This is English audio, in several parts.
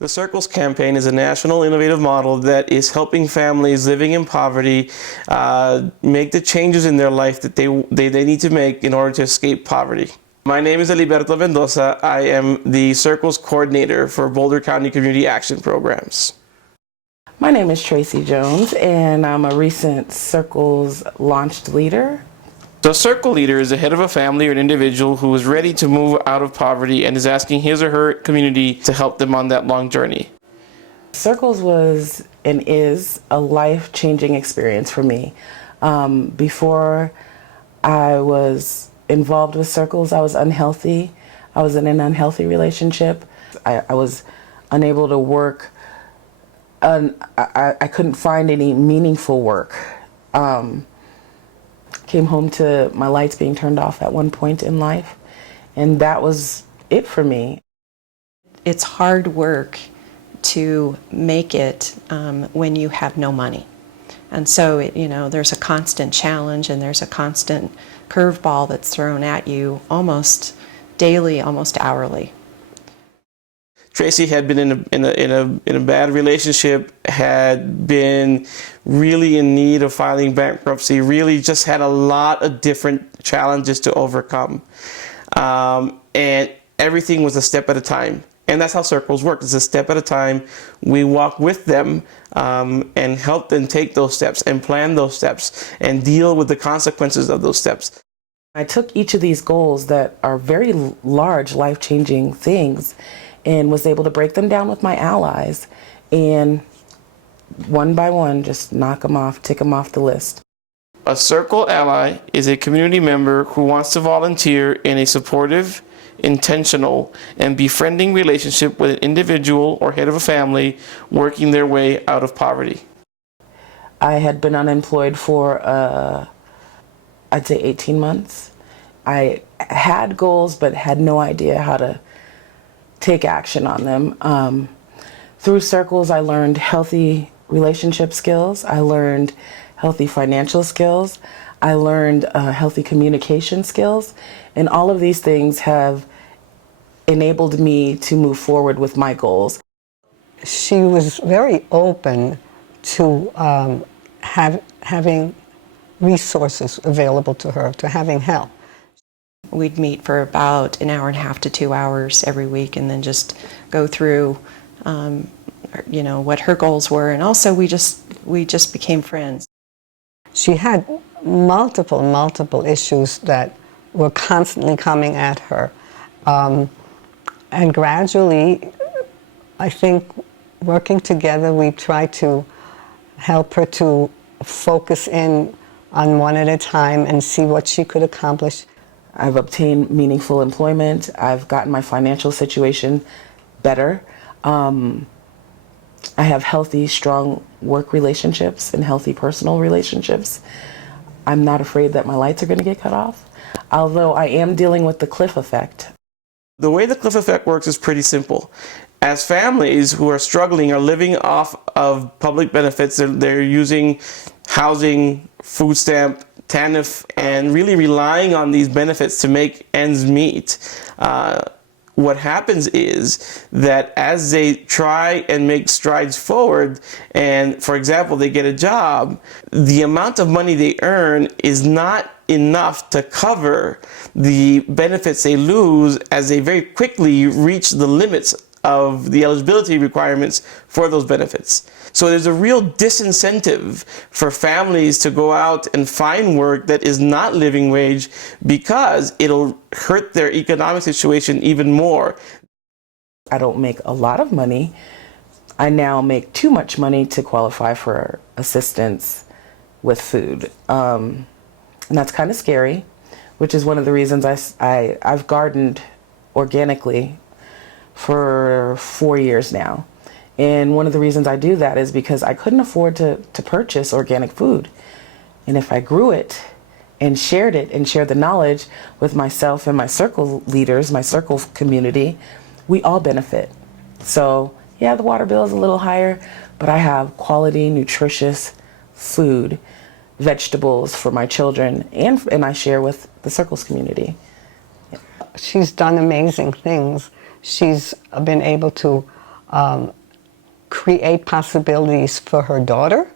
The Circles campaign is a national innovative model that is helping families living in poverty make the changes in their life that they need to make in order to escape poverty. My name is Eliberto Mendoza. I am the Circles coordinator for Boulder County Community Action Programs. My name is Tracey Jones, and I'm a recent Circles launched leader. The Circle leader is the head of a family or an individual who is ready to move out of poverty and is asking his or her community to help them on that long journey. Circles was and is a life-changing experience for me. Before I was involved with Circles, I was unhealthy. I was in an unhealthy relationship. I was unable to work. I couldn't find any meaningful work. Came home to my lights being turned off at one point in life, and that was it for me. It's hard work to make it when you have no money. And so, there's a constant challenge and there's a constant curveball that's thrown at you almost daily, almost hourly. Tracey had been in a bad relationship, had been really in need of filing bankruptcy, really just had a lot of different challenges to overcome. And everything was a step at a time. And that's how Circles work. It's a step at a time. We walk with them and help them take those steps and plan those steps and deal with the consequences of those steps. I took each of these goals that are very large, life-changing things and was able to break them down with my allies and one by one just knock them off, tick them off the list. A Circle ally is a community member who wants to volunteer in a supportive, intentional, and befriending relationship with an individual or head of a family working their way out of poverty. I had been unemployed for, I'd say 18 months. I had goals but had no idea how to take action on them. Through Circles, I learned healthy relationship skills. I learned healthy financial skills. I learned healthy communication skills. And all of these things have enabled me to move forward with my goals. She was very open to having resources available to her, to having help. We'd meet for about an hour and a half to 2 hours every week and then just go through, what her goals were. And also we just became friends. She had multiple issues that were constantly coming at her. And gradually, I think working together, we tried to help her to focus in on one at a time and see what she could accomplish. I've obtained meaningful employment. I've gotten my financial situation better. I have healthy, strong work relationships and healthy personal relationships. I'm not afraid that my lights are going to get cut off, although I am dealing with the cliff effect. The way the cliff effect works is pretty simple. As families who are struggling are living off of public benefits, they're using housing, food stamp, TANF, and really relying on these benefits to make ends meet. What happens is that as they try and make strides forward, and for example, they get a job, the amount of money they earn is not enough to cover the benefits they lose as they very quickly reach the limits of the eligibility requirements for those benefits. So there's a real disincentive for families to go out and find work that is not living wage because it'll hurt their economic situation even more. I don't make a lot of money. I now make too much money to qualify for assistance with food. And that's kind of scary, which is one of the reasons I've gardened organically for 4 years now. And one of the reasons I do that is because I couldn't afford to purchase organic food. And if I grew it and shared the knowledge with myself and my Circle leaders, my Circle community, we all benefit. So yeah, the water bill is a little higher, but I have quality, nutritious food, vegetables for my children, and I share with the Circles community. She's done amazing things. She's been able to create possibilities for her daughter.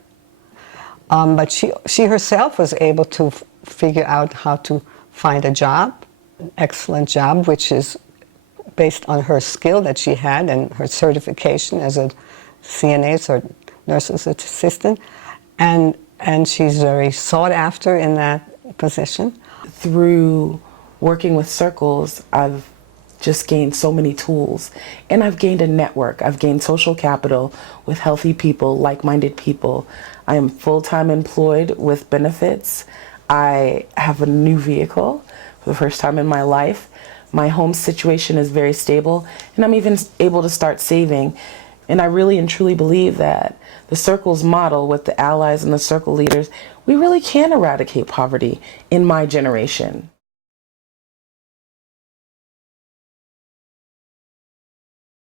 But she herself was able to figure out how to find a job, an excellent job, which is based on her skill that she had and her certification as a CNA, or nurse's assistant. And she's very sought after in that position. Through working with circles, I've just gained so many tools, and I've gained a network. I've gained social capital with healthy people, like-minded people. I am full-time employed with benefits. I have a new vehicle for the first time in my life. My home situation is very stable, and I'm even able to start saving. And I really and truly believe that the Circles model, with the allies and the circle leaders, we really can eradicate poverty in my generation.